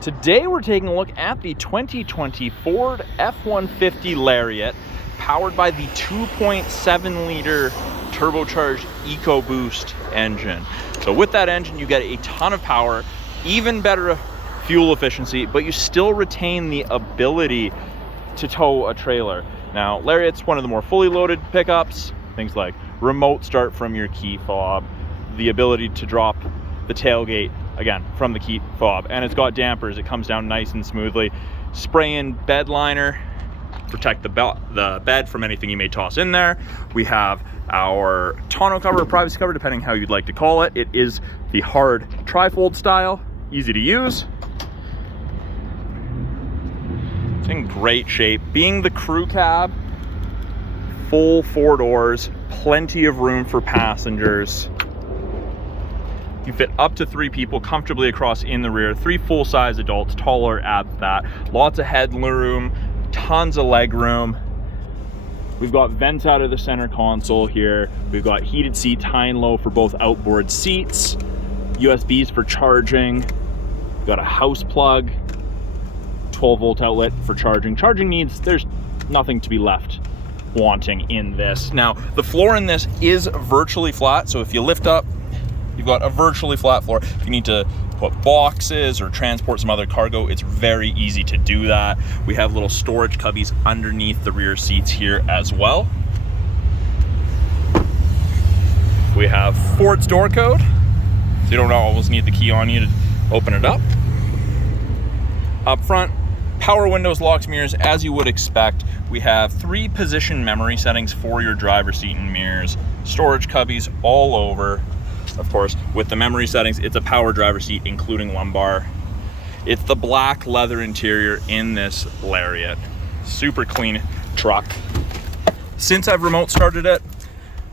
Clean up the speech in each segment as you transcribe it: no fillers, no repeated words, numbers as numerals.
Today we're taking a look at the 2020 Ford F-150 Lariat, powered by the 2.7 liter turbocharged EcoBoost engine. So with that engine, you get a ton of power, even better fuel efficiency, but you still retain the ability to tow a trailer. Now, Lariat's one of the more fully loaded pickups, things like remote start from your key fob, the ability to drop the tailgate again from the key fob, and it's got dampers. It comes down nice and smoothly. Spray-in bed liner, protect the bed from anything you may toss in there. We have our tonneau cover, or privacy cover, depending how you'd like to call it. It is the hard trifold style, easy to use. It's in great shape. Being the crew cab, full 4 doors, plenty of room for passengers. You fit up to 3 people comfortably across in the rear, 3 full-size adults, taller at that. Lots of headroom, tons of leg room. We've got vents out of the center console here. We've got heated seats, high and low for both outboard seats, USBs for charging. We've got a house plug, 12-volt outlet for charging. Charging needs, there's nothing to be left wanting in this. Now, the floor in this is virtually flat, so if you lift up, you've got a virtually flat floor. If you need to put boxes or transport some other cargo, it's very easy to do that. We have little storage cubbies underneath the rear seats here as well. We have Ford's door code, so you don't always need the key on you to open it up. Up front, power windows, locks, mirrors, as you would expect. We have 3 position memory settings for your driver's seat and mirrors. Storage cubbies all over. Of course, with the memory settings, it's a power driver seat, including lumbar. It's the black leather interior in this Lariat. Super clean truck. Since I've remote started it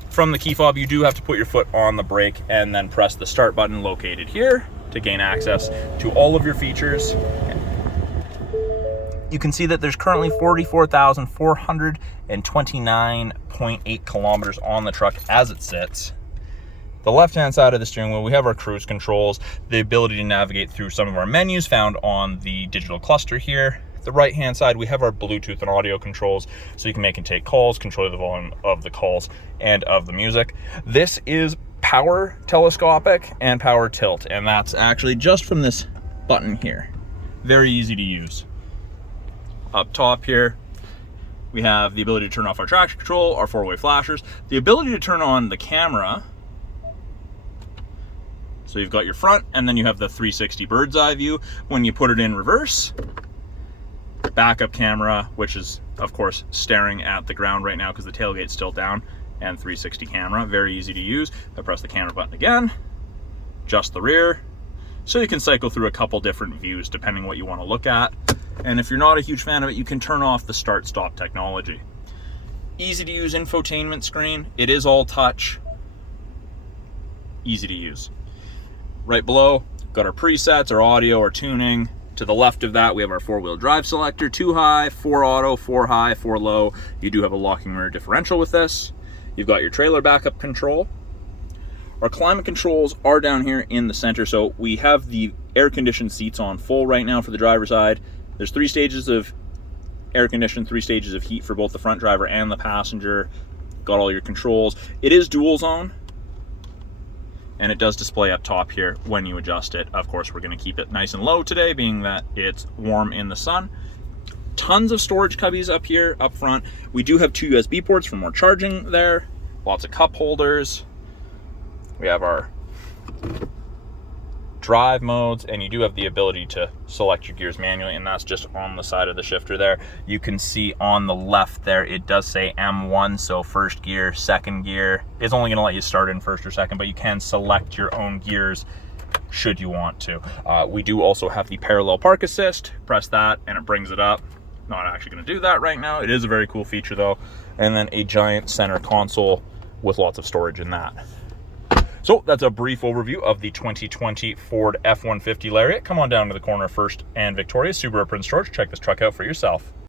from the key fob, you do have to put your foot on the brake and then press the start button located here to gain access to all of your features. You can see that there's currently 44,429.8 kilometers on the truck as it sits. The left-hand side of the steering wheel, we have our cruise controls, the ability to navigate through some of our menus found on the digital cluster here. The right-hand side, we have our Bluetooth and audio controls, so you can make and take calls, control the volume of the calls and of the music. This is power telescopic and power tilt, and that's actually just from this button here. Very easy to use. Up top here, we have the ability to turn off our traction control, our 4-way flashers, the ability to turn on the camera. So you've got your front, and then you have the 360 bird's eye view. When you put it in reverse, backup camera, which is of course staring at the ground right now because the tailgate's still down, and 360 camera, very easy to use. I press the camera button again, just the rear. So you can cycle through a couple different views depending what you want to look at. And if you're not a huge fan of it, you can turn off the start-stop technology. Easy to use infotainment screen. It is all touch. Easy to use. Right below, got our presets, our audio, our tuning. To the left of that, we have our 4-wheel drive selector, 2 high, 4 auto, 4 high, 4 low. You do have a locking rear differential with this. You've got your trailer backup control. Our climate controls are down here in the center, so we have the air-conditioned seats on full right now for the driver's side. There's 3 stages of air conditioning, 3 stages of heat for both the front driver and the passenger. Got all your controls. It is dual zone, and it does display up top here when you adjust it. Of course, we're going to keep it nice and low today, being that it's warm in the sun. Tons of storage cubbies up here up front. We do have 2 USB ports for more charging there. Lots of cup holders. We have our drive modes, and you do have the ability to select your gears manually, and that's just on the side of the shifter there. You can see on the left there, it does say M1, so first gear, second gear. It's only going to let you start in first or second, but you can select your own gears should you want to. We do also have the parallel park assist. Press that and it brings it up. Not actually going to do that right now. It is a very cool feature though. And then a giant center console with lots of storage in that. So that's a brief overview of the 2020 Ford F-150 Lariat. Come on down to the corner of 1st and Victoria, Subaru of Prince George. Check this truck out for yourself.